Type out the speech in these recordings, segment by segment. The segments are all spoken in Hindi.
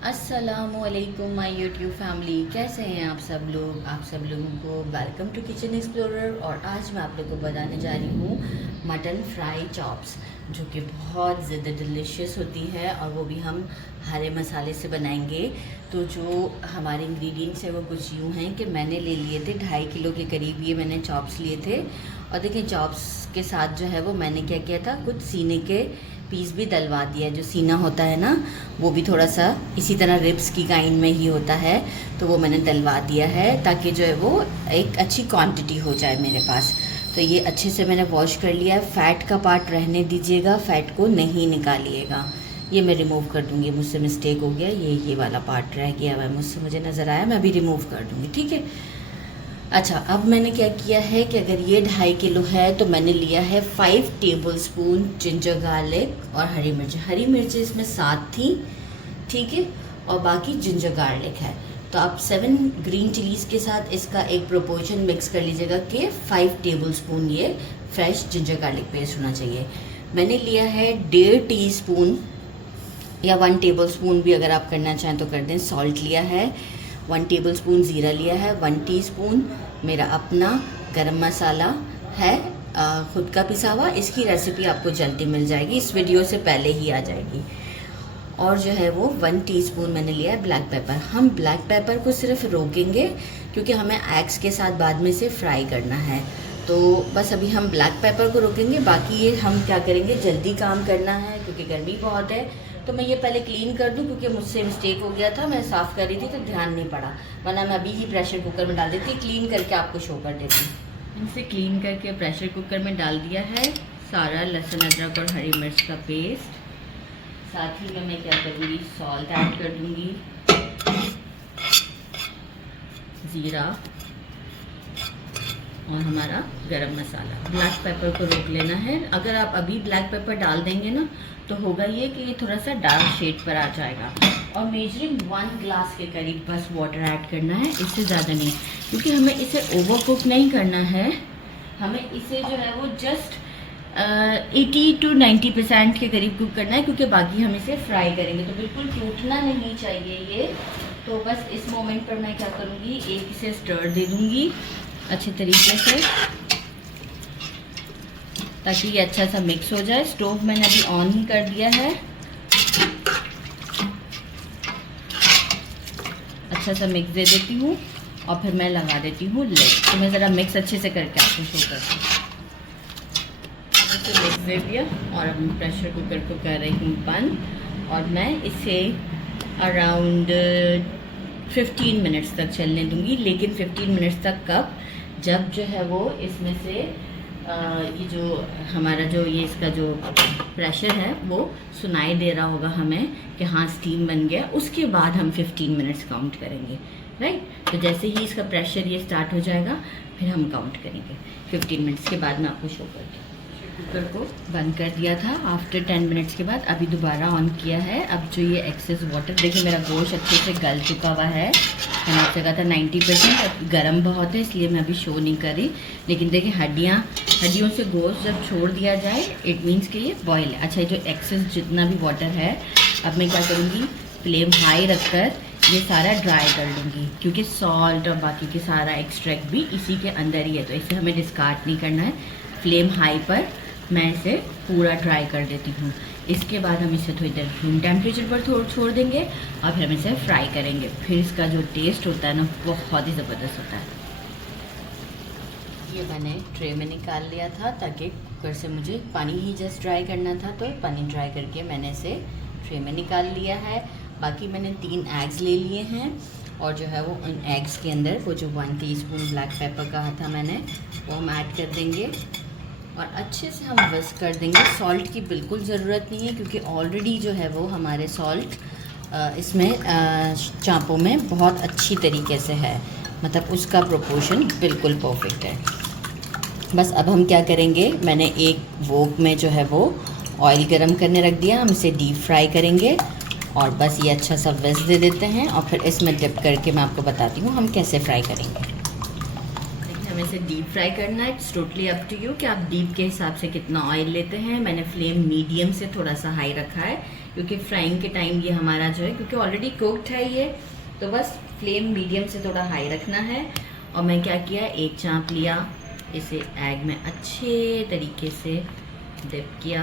अस्सलामुअलैकुम माय यूट्यूब फैमिली, कैसे हैं आप सब लोग। आप सब लोगों को वेलकम टू किचन एक्सप्लोरर। और आज मैं आप लोगों को बताने जा रही हूँ मटन फ्राई चॉप्स, जो कि बहुत ज़्यादा डिलीशियस होती है और वो भी हम हरे मसाले से बनाएंगे। तो जो हमारे इंग्रेडिएंट्स हैं वो कुछ यूँ हैं कि मैंने ले लिए थे 2.5 किलो के करीब ये मैंने चॉप्स लिए थे। और देखिए चॉप्स के साथ जो है वो मैंने क्या किया था, कुछ सीने के पीस भी डलवा दिया। जो सीना होता है ना, वो भी थोड़ा सा इसी तरह रिब्स की काइंड में ही होता है, तो वो मैंने डलवा दिया है ताकि जो है वो एक अच्छी क्वांटिटी हो जाए मेरे पास। तो ये अच्छे से मैंने वॉश कर लिया है। फ़ैट का पार्ट रहने दीजिएगा, फ़ैट को नहीं निकालिएगा। ये मैं रिमूव कर दूँगी, मुझसे मिस्टेक हो गया, ये वाला पार्ट रह गया है, मुझसे मुझे नज़र आया, मैं अभी रिमूव कर दूँगी, ठीक है। अच्छा, अब मैंने क्या किया है कि अगर ये 2.5 किलो है तो मैंने लिया है 5 टेबलस्पून जिंजर गार्लिक और हरी मिर्च। हरी मिर्च इसमें 7 थी, ठीक है, और बाकी जिंजर गार्लिक है। तो आप 7 ग्रीन चिलीज़ के साथ इसका एक प्रोपोर्शन मिक्स कर लीजिएगा कि 5 टेबलस्पून ये फ्रेश जिंजर गार्लिक पेस्ट होना चाहिए। मैंने लिया है 1.5 टीस्पून या 1 टेबलस्पून भी अगर आप करना चाहें तो कर दें, सॉल्ट लिया है। 1 टेबलस्पून ज़ीरा लिया है। 1 टीस्पून मेरा अपना गरम मसाला है, ख़ुद का पिसा हुआ। इसकी रेसिपी आपको जल्दी मिल जाएगी, इस वीडियो से पहले ही आ जाएगी। और जो है वो 1 टीस्पून मैंने लिया है ब्लैक पेपर। हम ब्लैक पेपर को सिर्फ रोकेंगे क्योंकि हमें एग्स के साथ बाद में से फ्राई करना है, तो बस अभी हम ब्लैक पेपर को रोकेंगे। बाकी ये हम क्या करेंगे, जल्दी काम करना है क्योंकि गर्मी बहुत है। तो मैं ये पहले क्लीन कर दूं क्योंकि मुझसे मिस्टेक हो गया था, मैं साफ़ कर रही थी तो ध्यान नहीं पड़ा, वरना मैं अभी ही प्रेशर कुकर में डाल देती। क्लीन करके आपको शो कर देती हूँ। इनसे क्लीन करके प्रेशर कुकर में डाल दिया है सारा लहसुन अदरक और हरी मिर्च का पेस्ट। साथ ही में मैं क्या करूँगी, सॉल्ट ऐड कर दूँगी, ज़ीरा और हमारा गरम मसाला। ब्लैक पेपर को रोक लेना है। अगर आप अभी ब्लैक पेपर डाल देंगे ना तो होगा ये कि ये थोड़ा सा डार्क शेड पर आ जाएगा। और मेजरिंग 1 ग्लास के करीब बस वाटर ऐड करना है, इससे ज़्यादा नहीं, क्योंकि हमें इसे ओवर कुक नहीं करना है। हमें इसे जो है वो जस्ट 80 to 90% के करीब कुक करना है, क्योंकि बाकी हम इसे फ्राई करेंगे। तो बिल्कुल टूटना नहीं चाहिए ये। तो बस इस मोमेंट पर मैं क्या करूँगी, एक इसे स्टर दे दूँगी अच्छे तरीके से ताकि ये अच्छा सा मिक्स हो जाए। स्टोव मैंने अभी ऑन ही कर दिया है। अच्छा सा मिक्स दे देती हूँ और फिर मैं लगा देती हूँ लिड। तो मैं ज़रा मिक्स अच्छे से करके आपको शो करती हूँ। मिक्स दे दिया और अब मैं प्रेशर कुकर को कर रही हूँ बंद, और मैं इसे अराउंड 15 मिनट्स तक चलने दूँगी। लेकिन 15 मिनट्स तक कब, जब जो है वो इसमें से ये जो हमारा जो ये इसका जो प्रेशर है वो सुनाई दे रहा होगा हमें कि हाँ स्टीम बन गया। उसके बाद हम 15 मिनट्स काउंट करेंगे, राइट। तो जैसे ही इसका प्रेशर ये स्टार्ट हो जाएगा फिर हम काउंट करेंगे। 15 मिनट्स के बाद मैं आपको शो करती हूँ। कुकर को बंद कर दिया था आफ्टर 10 मिनट्स के बाद, अभी दोबारा ऑन किया है। अब जो ये एक्सेस वाटर, देखिए मेरा गोश्त अच्छे से गल चुका हुआ है। मैंने आपसे कहा था 90%, गर्म बहुत है इसलिए मैं अभी शो नहीं कर रही। लेकिन देखिए हड्डियों से गोश्त जब छोड़ दिया जाए इट मीन्स कि ये बॉयल है। अच्छा, जो एक्सेस जितना भी वाटर है, अब मैं क्या करूँगी, फ्लेम हाई रखकर ये सारा ड्राई कर लूँगी, क्योंकि सॉल्ट और बाकी के सारा एक्सट्रैक्ट भी इसी के अंदर ही है, तो इसे हमें डिस्कार्ड नहीं करना है। फ्लेम हाई पर मैं इसे पूरा ड्राई कर देती हूँ। इसके बाद हम इसे थोड़ी देर रूम टेम्परेचर पर छोड़ देंगे और फिर हम इसे फ्राई करेंगे। फिर इसका जो टेस्ट होता है ना, बहुत ही ज़बरदस्त होता है। ये मैंने ट्रे में निकाल लिया था ताकि कुकर से मुझे पानी ही जस्ट ड्राई करना था, तो पानी ड्राई करके मैंने इसे ट्रे में निकाल लिया है। बाकी मैंने 3 एग्स ले लिए हैं और जो है वो उन एग्स के अंदर वो जो 1 टीस्पून ब्लैक पेपर कहा था मैंने, वो हम ऐड कर देंगे और अच्छे से हम विस्क कर देंगे। सॉल्ट की बिल्कुल ज़रूरत नहीं है क्योंकि ऑलरेडी जो है वो हमारे सॉल्ट इसमें चाँपों में बहुत अच्छी तरीके से है, मतलब उसका प्रोपोर्शन बिल्कुल परफेक्ट है। बस अब हम क्या करेंगे, मैंने एक वोक में जो है वो ऑयल गरम करने रख दिया, हम इसे डीप फ्राई करेंगे और बस ये अच्छा सा विस्क दे देते हैं और फिर इसमें डिप करके मैं आपको बताती हूँ हम कैसे फ्राई करेंगे। हमें इसे डीप फ्राई करना है। It's totally up to you कि आप डीप के हिसाब से कितना ऑयल लेते हैं। मैंने फ्लेम मीडियम से थोड़ा सा हाई रखा है क्योंकि फ्राइंग के टाइम ये हमारा जो है, क्योंकि ऑलरेडी कुक्ड है ये, तो बस फ्लेम मीडियम से थोड़ा हाई रखना है। और मैं क्या किया, एक चाँप लिया, इसे एग में अच्छे तरीके से डिप किया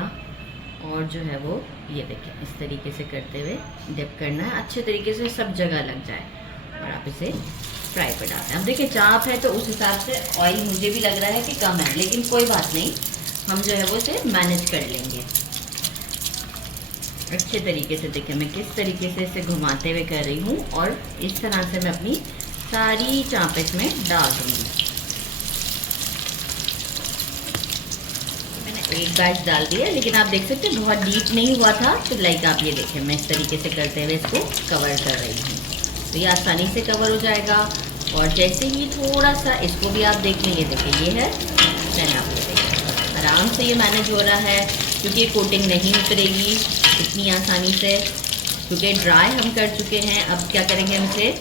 और जो है वो ये देखें इस तरीके से करते हुए डिप करना है, अच्छे तरीके से सब जगह लग जाए और आप इसे फ्राई पर डालते हैं। अब देखिए चाप है तो उस हिसाब से ऑयल मुझे भी लग रहा है कि कम है, लेकिन कोई बात नहीं, हम जो है वो इसे मैनेज कर लेंगे अच्छे तरीके से। देखिए मैं किस तरीके से इसे घुमाते हुए कर रही हूँ और इस तरह से मैं अपनी सारी चाप इसमें डाल दूँगी। मैंने एक बैच डाल दिया, लेकिन आप देख सकते हैं बहुत डीप नहीं हुआ था, तो लाइक आप ये देखें मैं इस तरीके से करते हुए इसको कवर कर रही हूँ, तो ये आसानी से कवर हो जाएगा। और जैसे ही थोड़ा सा इसको भी आप देख लेंगे, देखिए ये है, मैंने आप ये देखें आराम से ये मैनेज हो रहा है क्योंकि कोटिंग नहीं उतरेगी इतनी आसानी से, क्योंकि ड्राई हम कर चुके हैं। अब क्या करेंगे, हम इसे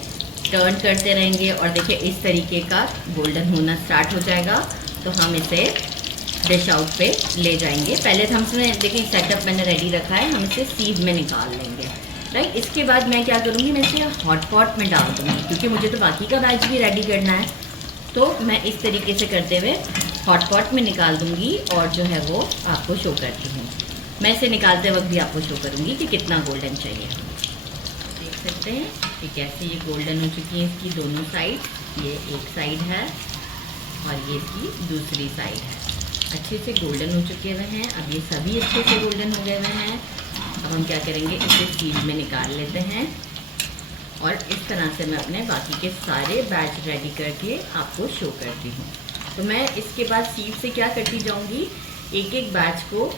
टर्न करते रहेंगे और देखिए इस तरीके का गोल्डन होना स्टार्ट हो जाएगा, तो हम इसे डिश आउट पे ले जाएंगे। पहले तो हमने देखिए सेटअप मैंने रेडी रखा है, हम इसे सीध में निकाल लेंगे, राइट। इसके बाद मैं क्या करूँगी, मैं इसे हॉट पॉट में डाल दूँगी क्योंकि मुझे तो बाकी का बैच भी रेडी करना है, तो मैं इस तरीके से करते हुए हॉट पॉट में निकाल दूँगी और जो है वो आपको शो करती हूँ। मैं इसे निकालते वक्त भी आपको शो करूँगी कि कितना गोल्डन चाहिए। देख सकते हैं कि कैसे ये गोल्डन हो चुकी है इसकी दोनों साइड, ये एक साइड है और ये इसकी दूसरी साइड है, अच्छे से गोल्डन हो चुके हुए हैं। अब ये सभी अच्छे से गोल्डन हो गए हुए हैं। अब हम क्या करेंगे, इसे सीध में निकाल लेते हैं और इस तरह से मैं अपने बाकी के सारे बैच रेडी करके आपको शो करती हूँ। तो मैं इसके बाद सीध से क्या करती जाऊँगी, एक एक बैच को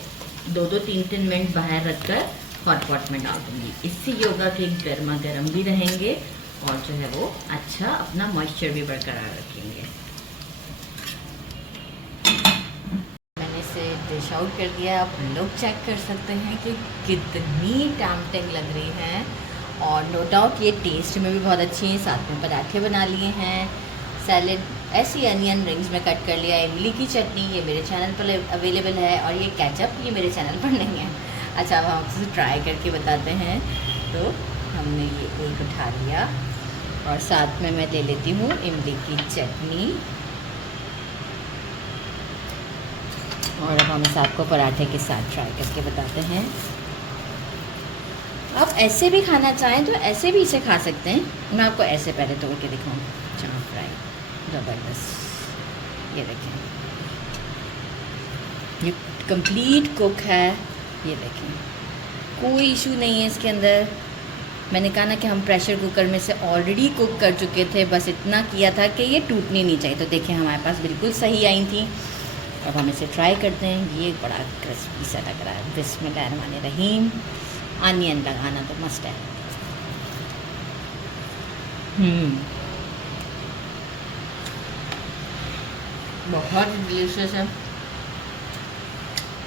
2-2, 3-3 मिनट बाहर रखकर हॉट पॉट में डाल दूँगी। इससे ये होगा कि गर्मा गर्म भी रहेंगे और जो है वो अच्छा अपना मॉइस्चर भी बरकरार रखेंगे। डिश आउट कर दिया, आप लोग चेक कर सकते हैं कि कितनी टेम्पटिंग लग रही है और नो डाउट ये टेस्ट में भी बहुत अच्छी है। साथ में पराठे बना लिए हैं, सैलेड, ऐसी अनियन रिंग्स में कट कर लिया, इमली की चटनी ये मेरे चैनल पर अवेलेबल है और ये केचप ये मेरे चैनल पर नहीं है। अच्छा अब हम आपसे ट्राई करके बताते हैं। तो हमने ये एक उठा लिया और साथ में मैं ले लेती हूँ इमली की चटनी और अब हम इसे आपको पराठे के साथ ट्राई करके बताते हैं। आप ऐसे भी खाना चाहें तो ऐसे भी इसे खा सकते हैं। मैं आपको ऐसे पहले तोड़ के दिखाऊँ, चाप फ्राई ज़बरदस्त, ये देखें ये कंप्लीट कुक है, ये देखें कोई इशू नहीं है इसके अंदर। मैंने कहा ना कि हम प्रेशर कुकर में से ऑलरेडी कुक कर चुके थे, बस इतना किया था कि ये टूटनी नहीं चाहिए। तो देखें हमारे पास बिल्कुल सही आई थी। अब हम इसे ट्राई करते हैं। ये बड़ा क्रिस्पी सा लग रहा है। बिस्मिल्लाहिर्रहमानिर्रहीम। अनियन लगाना तो मस्ट है। बहुत डिलीशियस है।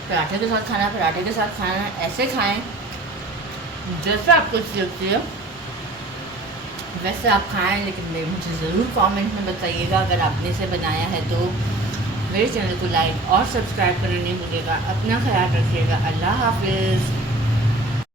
पराठे के साथ खाना, पराठे के साथ खाना, ऐसे खाएं जैसे आपको अच्छी लगती है वैसे आप खाएं, लेकिन मुझे ज़रूर कमेंट में बताइएगा अगर आपने इसे बनाया है तो। मेरे चैनल को लाइक और सब्सक्राइब करना नहीं भूलिएगा। अपना ख्याल रखिएगा। अल्लाह हाफिज़।